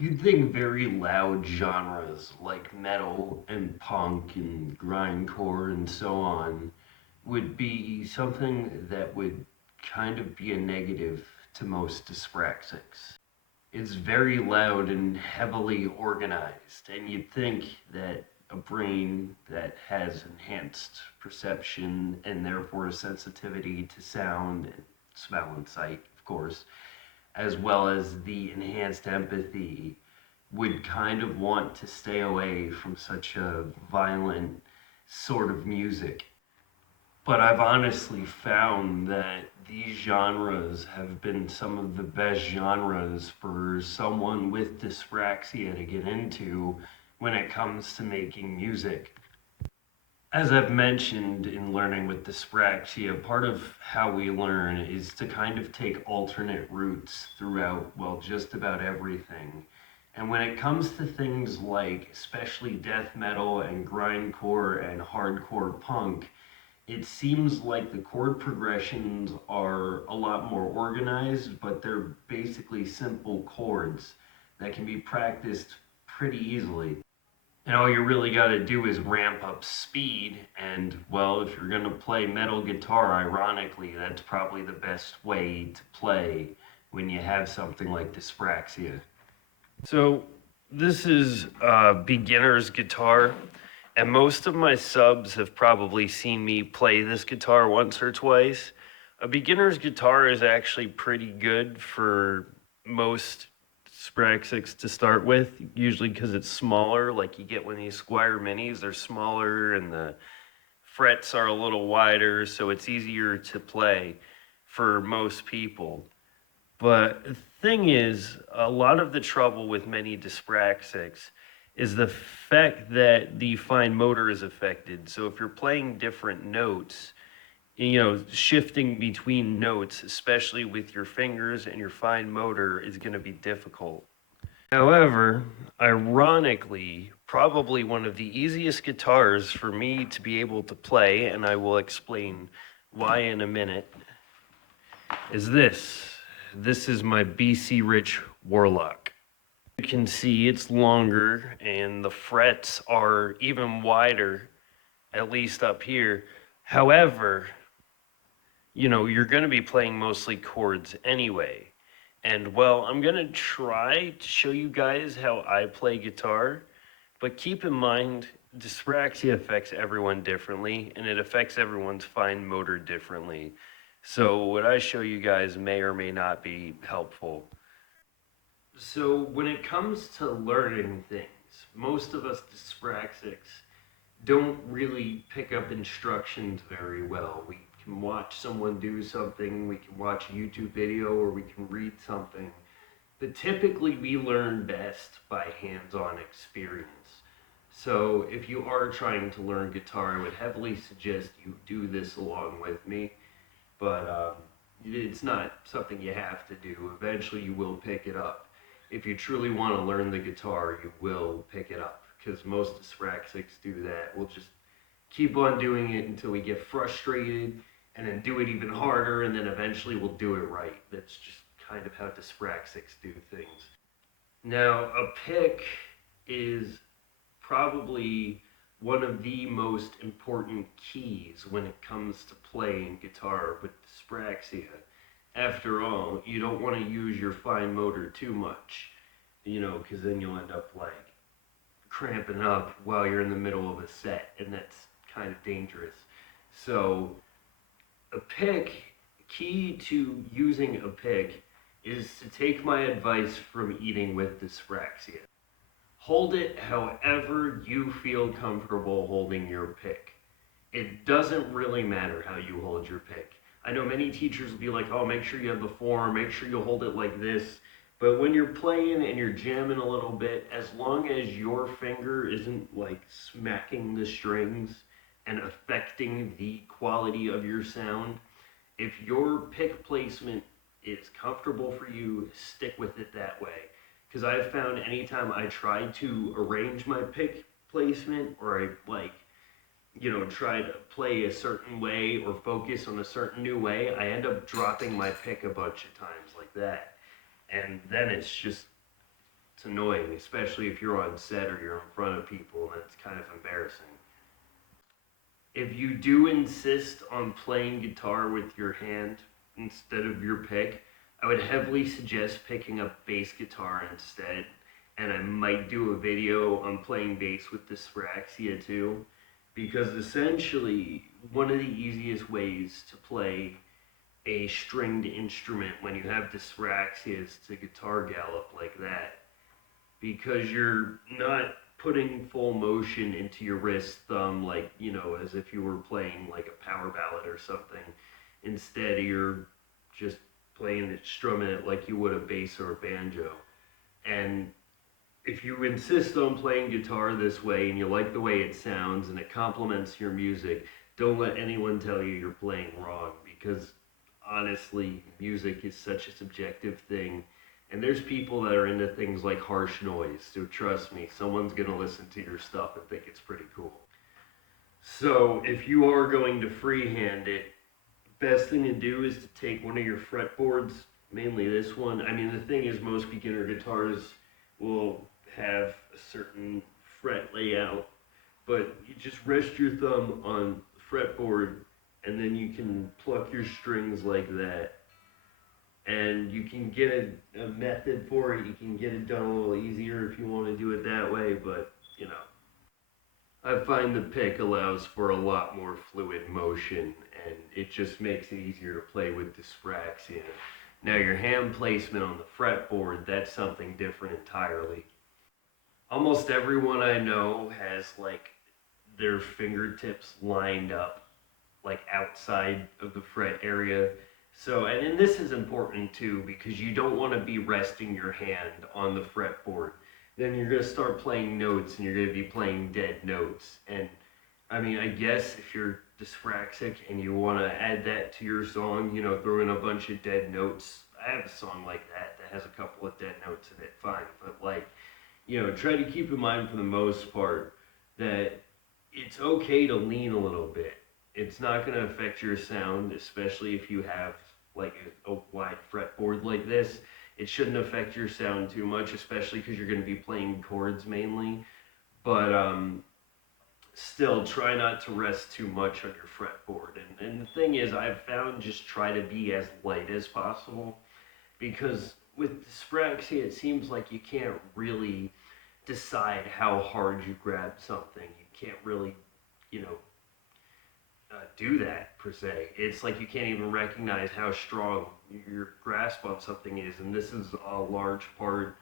You'd think very loud genres like metal and punk and grindcore and so on would be something that would kind of be a negative to most dyspraxics. It's very loud and heavily organized, and you'd think that a brain that has enhanced perception and therefore a sensitivity to sound, and smell, and sight, of course, as well as the enhanced empathy, would kind of want to stay away from such a violent sort of music. But I've honestly found that these genres have been some of the best genres for someone with dyspraxia to get into when it comes to making music. As I've mentioned in learning with dyspraxia, part of how we learn is to kind of take alternate routes throughout, well, just about everything. And when it comes to things like especially death metal and grindcore and hardcore punk, it seems like the chord progressions are a lot more organized, but they're basically simple chords that can be practiced pretty easily. And all you really got to do is ramp up speed. And, well, if you're going to play metal guitar, ironically, that's probably the best way to play when you have something like dyspraxia. So, this is beginner's guitar. And most of my subs have probably seen me play this guitar once or twice. A beginner's guitar is actually pretty good for most Spraxics to start with, usually because it's smaller. Like you get when these Squire Minis, they're smaller and the frets are a little wider, so it's easier to play for most people. But the thing is, a lot of the trouble with many dyspraxics is the fact that the fine motor is affected. So if you're playing different notes, shifting between notes, especially with your fingers and your fine motor, is going to be difficult. However, ironically, probably one of the easiest guitars for me to be able to play, and I will explain why in a minute, is this. This is my BC Rich Warlock. You can see it's longer and the frets are even wider, at least up here. However, you're going to be playing mostly chords anyway. And well, I'm going to try to show you guys how I play guitar, but keep in mind, dyspraxia affects everyone differently and it affects everyone's fine motor differently. So what I show you guys may or may not be helpful. So when it comes to learning things, most of us dyspraxics don't really pick up instructions very well. We can watch someone do something, we can watch a YouTube video, or we can read something. But typically we learn best by hands-on experience. So if you are trying to learn guitar, I would heavily suggest you do this along with me. But it's not something you have to do. Eventually you will pick it up. If you truly want to learn the guitar, you will pick it up, because most dyspraxics do that. We'll just keep on doing it until we get frustrated, and then do it even harder, and then eventually we'll do it right. That's just kind of how dyspraxics do things. Now, a pick is probably one of the most important keys when it comes to playing guitar with dyspraxia. After all, you don't want to use your fine motor too much, because then you'll end up like cramping up while you're in the middle of a set, and that's kind of dangerous. So, a pick, key to using a pick is to take my advice from eating with dyspraxia. Hold it however you feel comfortable holding your pick. It doesn't really matter how you hold your pick. I know many teachers will be like, oh, make sure you have the form, make sure you hold it like this. But when you're playing and you're jamming a little bit, as long as your finger isn't like smacking the strings and affecting the quality of your sound, if your pick placement is comfortable for you, stick with it that way. Because I've found anytime I try to arrange my pick placement, or I try to play a certain way or focus on a certain new way, I end up dropping my pick a bunch of times like that. And then it's just It's annoying, especially if you're on set or you're in front of people, and it's kind of embarrassing. If you do insist on playing guitar with your hand instead of your pick, I would heavily suggest picking up bass guitar instead. And I might do a video on playing bass with Dyspraxia too, because essentially one of the easiest ways to play a stringed instrument when you have dyspraxia is to guitar gallop like that, because you're not putting full motion into your wrist thumb like, as if you were playing like a power ballad or something. Instead, you're just playing it, strumming it like you would a bass or a banjo. And if you insist on playing guitar this way and you like the way it sounds and it complements your music, don't let anyone tell you you're playing wrong, because honestly, music is such a subjective thing. And there's people that are into things like harsh noise, so trust me, someone's going to listen to your stuff and think it's pretty cool. So if you are going to freehand it, best thing to do is to take one of your fretboards, mainly this one. I mean, the thing is, most beginner guitars will have a certain fret layout, but you just rest your thumb on the fretboard, and then you can pluck your strings like that. And you can get a method for it. You can get it done a little easier if you want to do it that way, but I find the pick allows for a lot more fluid motion, and it just makes it easier to play with dyspraxia. Now, your hand placement on the fretboard, that's something different entirely. Almost everyone I know has like their fingertips lined up like outside of the fret area. So, and this is important too, because you don't want to be resting your hand on the fretboard. Then you're going to start playing notes and you're going to be playing dead notes. And I mean, I guess if you're dyspraxic and you want to add that to your song, throw in a bunch of dead notes. I have a song like that has a couple of dead notes in it, fine. But like, try to keep in mind for the most part that it's okay to lean a little bit. It's not going to affect your sound, especially if you have like a wide fretboard like this. It shouldn't affect your sound too much, especially because you're going to be playing chords mainly. But still, try not to rest too much on your fretboard. And the thing is, I've found, just try to be as light as possible, because with dyspraxia, it seems like you can't really decide how hard you grab something. You can't really, you know, do that per se. It's like you can't even recognize how strong your grasp on something is, and this is a large part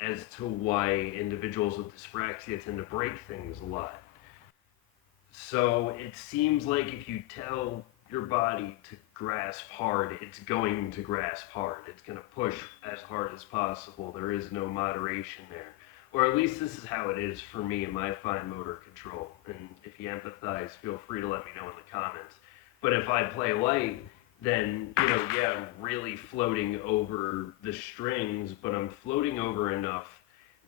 as to why individuals with dyspraxia tend to break things a lot. So it seems like if you tell your body to grasp hard, it's going to grasp hard. It's going to push as hard as possible. There is no moderation there. Or at least this is how it is for me in my fine motor control. And if you empathize, feel free to let me know in the comments. But if I play light, then, yeah, I'm really floating over the strings, but I'm floating over enough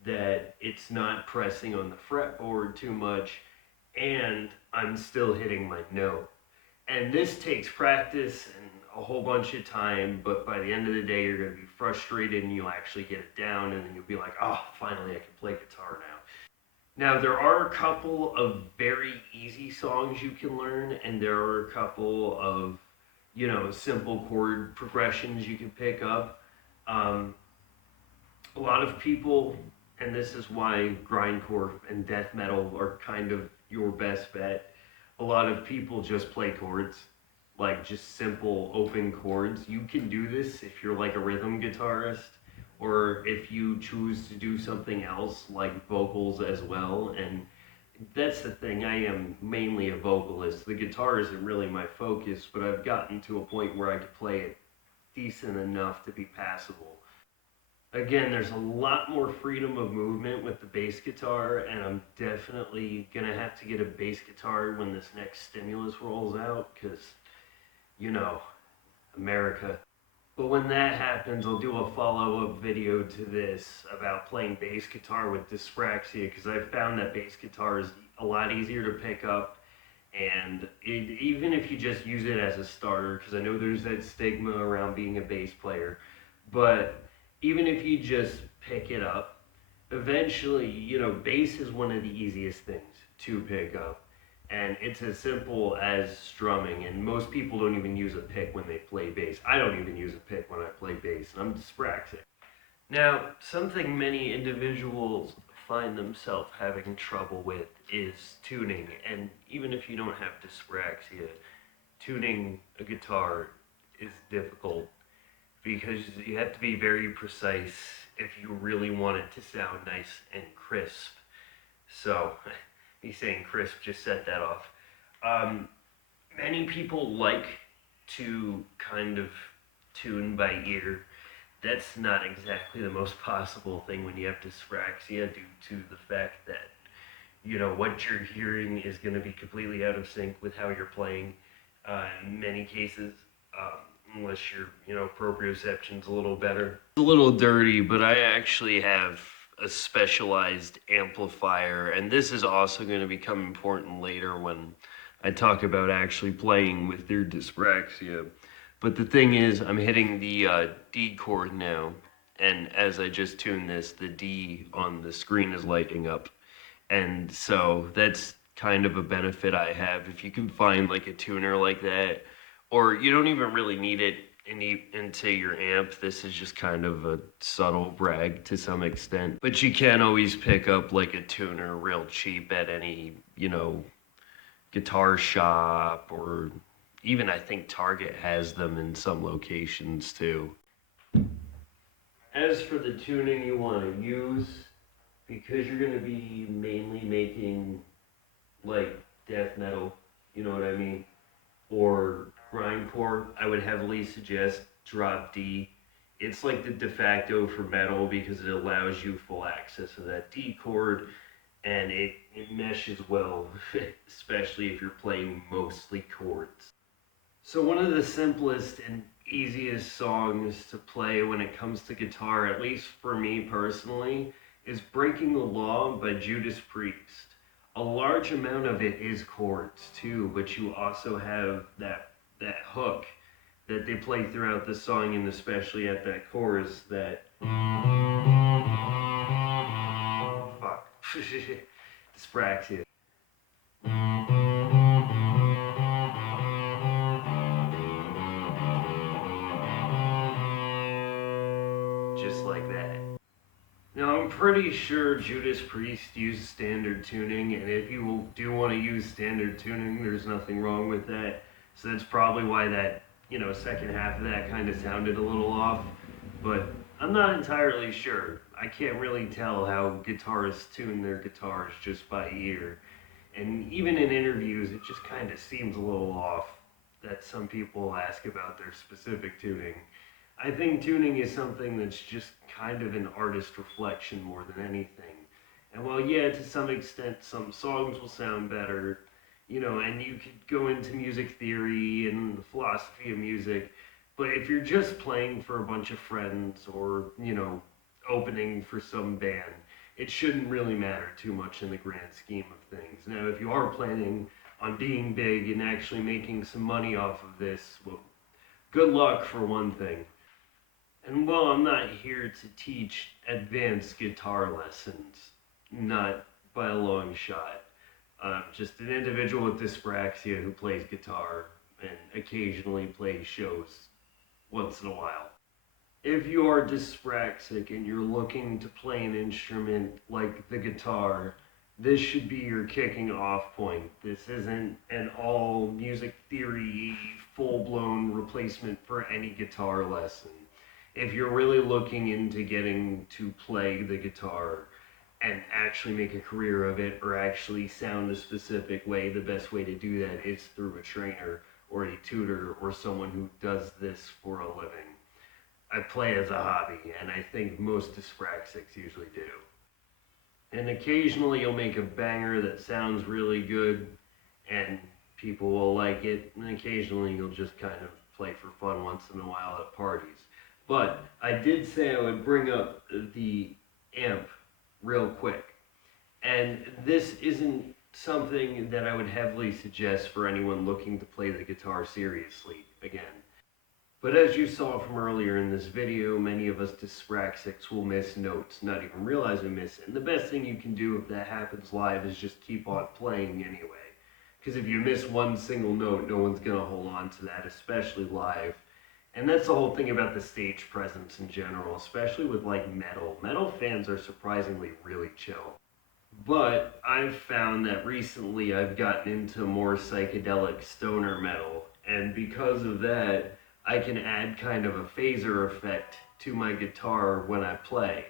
that it's not pressing on the fretboard too much, and I'm still hitting my note. And this takes practice and a whole bunch of time, but by the end of the day, you're going to be frustrated and you'll actually get it down, and then you'll be like, oh, finally I can play guitar now. Now, there are a couple of very easy songs you can learn, and there are a couple of, simple chord progressions you can pick up. A lot of people, and this is why grindcore and death metal are kind of your best bet, a lot of people just play chords, like just simple open chords. You can do this if you're like a rhythm guitarist, or if you choose to do something else like vocals as well. And that's the thing, I am mainly a vocalist. The guitar isn't really my focus, but I've gotten to a point where I could play it decent enough to be passable. Again, there's a lot more freedom of movement with the bass guitar, and I'm definitely gonna have to get a bass guitar when this next stimulus rolls out, because, America. But when that happens, I'll do a follow-up video to this about playing bass guitar with dyspraxia, because I've found that bass guitar is a lot easier to pick up, and even if you just use it as a starter, because I know there's that stigma around being a bass player, but even if you just pick it up eventually, bass is one of the easiest things to pick up. And it's as simple as strumming. And most people don't even use a pick when they play bass. I don't even use a pick when I play bass. And I'm dyspraxic. Now, something many individuals find themselves having trouble with is tuning. And even if you don't have dyspraxia, tuning a guitar is difficult because you have to be very precise if you really want it to sound nice and crisp. So, me saying crisp just set that off. Um, Many people like to kind of tune by ear. That's not exactly the most possible thing when you have dyspraxia due to the fact that what you're hearing is going to be completely out of sync with how you're playing in many cases, unless your proprioception's a little better. It's a little dirty, but I actually have a specialized amplifier, and this is also going to become important later when I talk about actually playing with their dyspraxia. But the thing is, I'm hitting the D chord now, and as I just tuned this, the D on the screen is lighting up. And so that's kind of a benefit I have. If you can find like a tuner like that, or you don't even really need it into your amp, this is just kind of a subtle brag to some extent. But you can always pick up like a tuner real cheap at any, guitar shop, or even I think Target has them in some locations too. As for the tuning you want to use, because you're going to be mainly making like death metal, you know what I mean, or grindcore, I would heavily suggest drop D. It's like the de facto for metal because it allows you full access of that D chord, and it meshes well, especially if you're playing mostly chords. So one of the simplest and easiest songs to play when it comes to guitar, at least for me personally, is Breaking the Law by Judas Priest. A large amount of it is chords too, but you also have that hook that they play throughout the song, and especially at that chorus, that fuck dyspraxia. Just like that. Now, I'm pretty sure Judas Priest used standard tuning, and if you do want to use standard tuning, there's nothing wrong with that. So that's probably why that, second half of that kind of sounded a little off. But I'm not entirely sure. I can't really tell how guitarists tune their guitars just by ear. And even in interviews, it just kind of seems a little off that some people ask about their specific tuning. I think tuning is something that's just kind of an artist reflection more than anything. And while, yeah, to some extent, some songs will sound better, and you could go into music theory and the philosophy of music, but if you're just playing for a bunch of friends or, opening for some band, it shouldn't really matter too much in the grand scheme of things. Now, if you are planning on being big and actually making some money off of this, well, good luck for one thing. And while I'm not here to teach advanced guitar lessons, not by a long shot. I'm just an individual with dyspraxia who plays guitar and occasionally plays shows once in a while. If you are dyspraxic and you're looking to play an instrument like the guitar, this should be your kicking off point. This isn't an all music theory, full blown replacement for any guitar lesson. If you're really looking into getting to play the guitar and actually make a career of it or actually sound a specific way, the best way to do that is through a trainer or a tutor or someone who does this for a living. I play as a hobby, and I think most dyspraxics usually do. And occasionally you'll make a banger that sounds really good, and people will like it, and occasionally you'll just kind of play for fun once in a while at parties. But I did say I would bring up the amp real quick. And this isn't something that I would heavily suggest for anyone looking to play the guitar seriously again. But as you saw from earlier in this video, many of us dyspraxics will miss notes, not even realize we miss it. And the best thing you can do if that happens live is just keep on playing anyway. Because if you miss one single note, no one's going to hold on to that, especially live. And that's the whole thing about the stage presence in general, especially with like metal. Metal fans are surprisingly really chill. But I've found that recently I've gotten into more psychedelic stoner metal, and because of that, I can add kind of a phaser effect to my guitar when I play.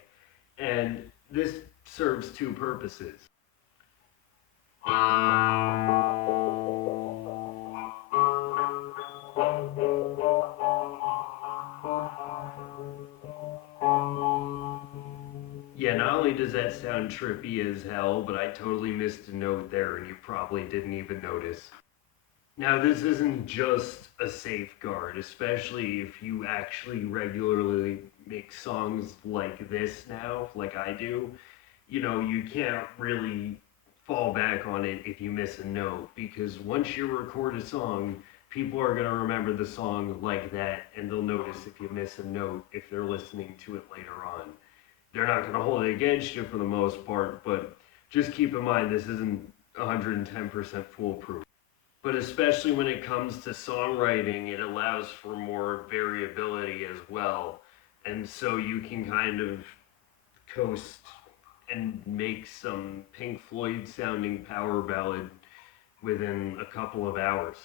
And this serves two purposes. Yeah, not only does that sound trippy as hell, but I totally missed a note there and you probably didn't even notice. Now, this isn't just a safeguard, especially if you actually regularly make songs like this now, like I do. You know, you can't really fall back on it if you miss a note, because once you record a song, people are going to remember the song like that, and they'll notice if you miss a note if they're listening to it later on. They're not going to hold it against you for the most part, but just keep in mind this isn't 110% foolproof. But especially when it comes to songwriting, it allows for more variability as well. And so you can kind of coast and make some Pink Floyd sounding power ballad within a couple of hours.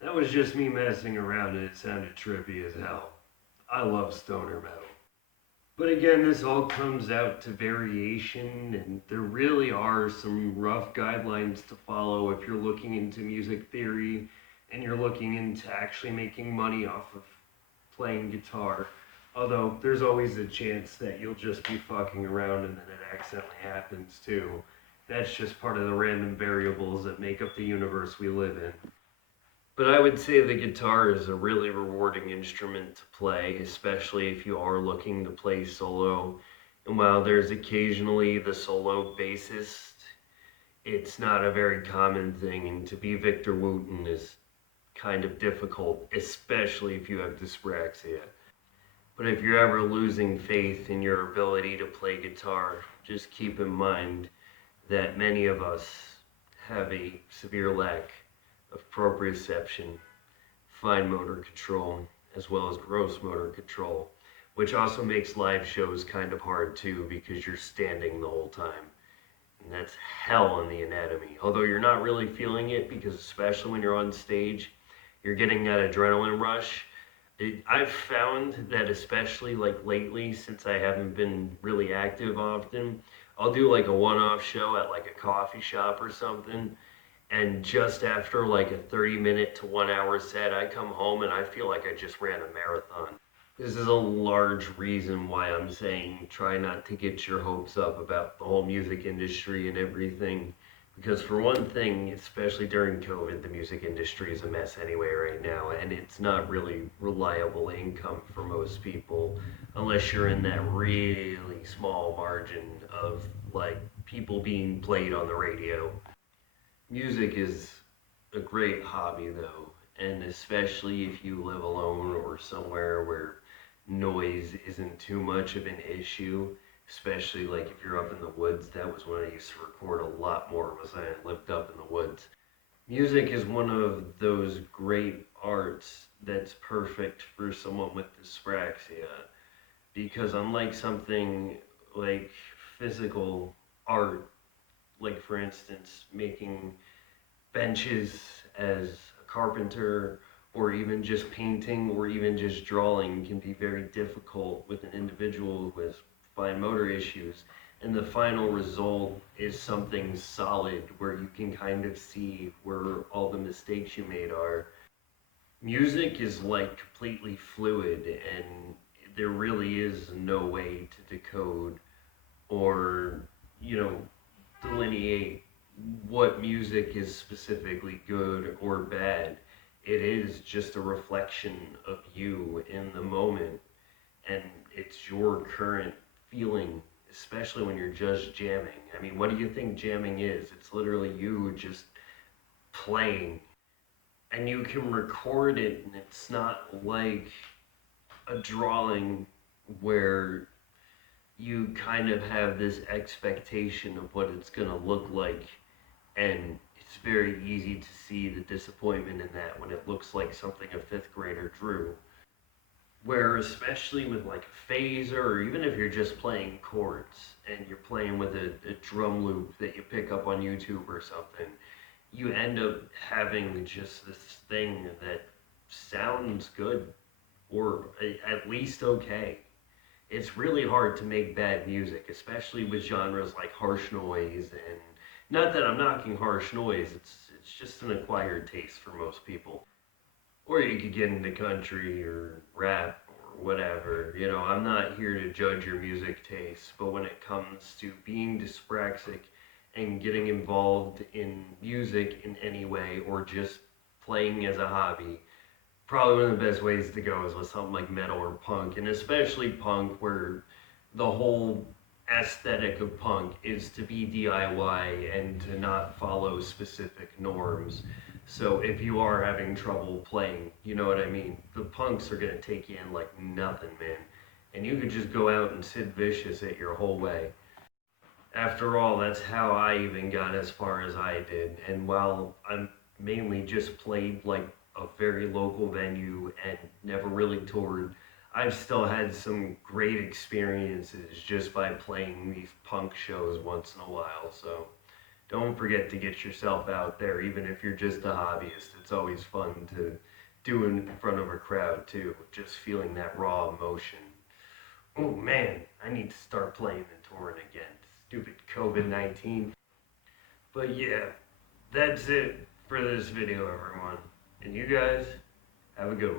That was just me messing around and it sounded trippy as hell. I love stoner metal. But again, this all comes out to variation, and there really are some rough guidelines to follow if you're looking into music theory and you're looking into actually making money off of playing guitar. Although there's always a chance that you'll just be fucking around and then it accidentally happens too. That's just part of the random variables that make up the universe we live in. But I would say the guitar is a really rewarding instrument to play, especially if you are looking to play solo. And while there's occasionally the solo bassist, it's not a very common thing, and to be Victor Wooten is kind of difficult, especially if you have dyspraxia. But if you're ever losing faith in your ability to play guitar, just keep in mind that many of us have a severe lack of proprioception, fine motor control, as well as gross motor control, which also makes live shows kind of hard too because you're standing the whole time. And that's hell on the anatomy. Although you're not really feeling it because especially when you're on stage, you're getting that adrenaline rush. I've found that especially like lately, since I haven't been really active often, I'll do like a one-off show at like a coffee shop or something, and just after like a 30-minute to 1 hour set, I come home and I feel like I just ran a marathon. This is a large reason why I'm saying try not to get your hopes up about the whole music industry and everything. Because for one thing, especially during COVID, the music industry is a mess anyway right now, and it's not really reliable income for most people unless you're in that really small margin of like people being played on the radio. Music is a great hobby though, and especially if you live alone or somewhere where noise isn't too much of an issue, especially like if you're up in the woods. That was when I used to record a lot more, was I lived up in the woods. Music is one of those great arts that's perfect for someone with dyspraxia, because unlike something like physical art, like for instance making benches as a carpenter, or even just painting, or even just drawing, can be very difficult with an individual with fine motor issues. and the final result is something solid where you can kind of see where all the mistakes you made are. Music is like completely fluid, and there really is no way to decode or, you know, delineate what music is specifically good or bad. It is just a reflection of you in the moment, and it's your current feeling, especially when you're just jamming. I mean, what do you think jamming is? It's literally you just playing, and you can record it, and it's not like a drawing where you kind of have this expectation of what it's going to look like, and it's very easy to see the disappointment in that when it looks like something a fifth grader drew. Where, especially with like a phaser, or even if you're just playing chords and you're playing with a drum loop that you pick up on YouTube or something, you end up having just this thing that sounds good, or at least okay. It's really hard to make bad music, especially with genres like harsh noise. And not that I'm knocking harsh noise, it's just an acquired taste for most people. Or you could get into country or rap or whatever. You know, I'm not here to judge your music taste, but when it comes to being dyspraxic and getting involved in music in any way, or just playing as a hobby, probably one of the best ways to go is with something like metal or punk, and especially punk, where the whole aesthetic of punk is to be DIY and to not follow specific norms. So if you are having trouble playing, you know what I mean? The punks are gonna take you in like nothing, man. And you could just go out and Sid Vicious it your whole way. After all, that's how I even got as far as I did. And while I'm mainly just played like a very local venue and never really toured, I've still had some great experiences just by playing these punk shows once in a while. So don't forget to get yourself out there, even if you're just a hobbyist. It's always fun to do it in front of a crowd too, just feeling that raw emotion. Oh man, I need to start playing and touring again. Stupid COVID 19. But yeah, that's it for this video, everyone. And you guys, have a good one.